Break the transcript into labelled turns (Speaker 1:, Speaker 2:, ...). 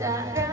Speaker 1: จะรั